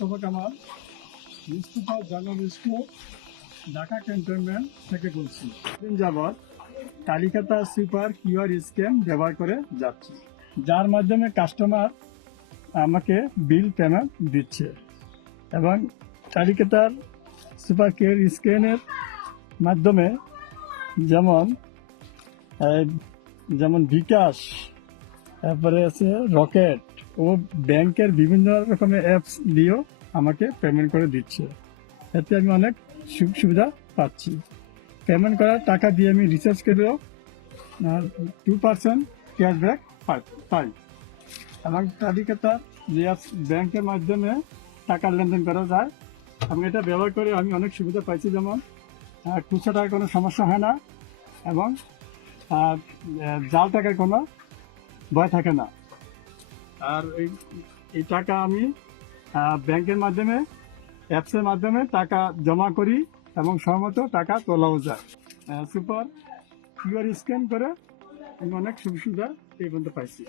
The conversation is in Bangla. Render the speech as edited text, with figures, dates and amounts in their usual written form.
Mostafa Kamal, Mustafa journal school, Dhaka cantonment থেকে বলছি। দিন যাবৎ তালিকাটা সুপার কিউআর স্ক্যান ব্যবহার করে যাচ্ছি, যার মাধ্যমে কাস্টমার আমাকে বিল পেমেন্ট দিচ্ছে এবং তালিকাটার সুপার কিউআর স্ক্যানের মাধ্যমে যেমন যেমন বিকাশ, তারপরে আছে রকেট ও ব্যাংকের বিভিন্ন রকমের অ্যাপস দিয়েও আমাকে পেমেন্ট করে দিচ্ছে। এতে আমি অনেক সুযোগ সুবিধা পাচ্ছি। পেমেন্ট করার টাকা দিয়ে আমি রিচার্জ করেও 2% ক্যাশব্যাক পাই এবং তালিকাটা যে ব্যাংকের মাধ্যমে টাকা লেনদেন করা যায় এবং এটা ব্যবহার করে আমি অনেক সুবিধা পাইছি। যেমন খুচরা টাকার কোনো সমস্যা হয় না এবং জাল টাকার কোনো ভয় থাকে না। আর এই টাকা আমি ব্যাংকের মাধ্যমে অ্যাপসের মাধ্যমে টাকা জমা করি এবং সময়মত টাকা তোলাও যায়। সুপার কিউআর স্ক্যান করে আমি অনেক সুবিধা এই পর্যন্ত পাইছি।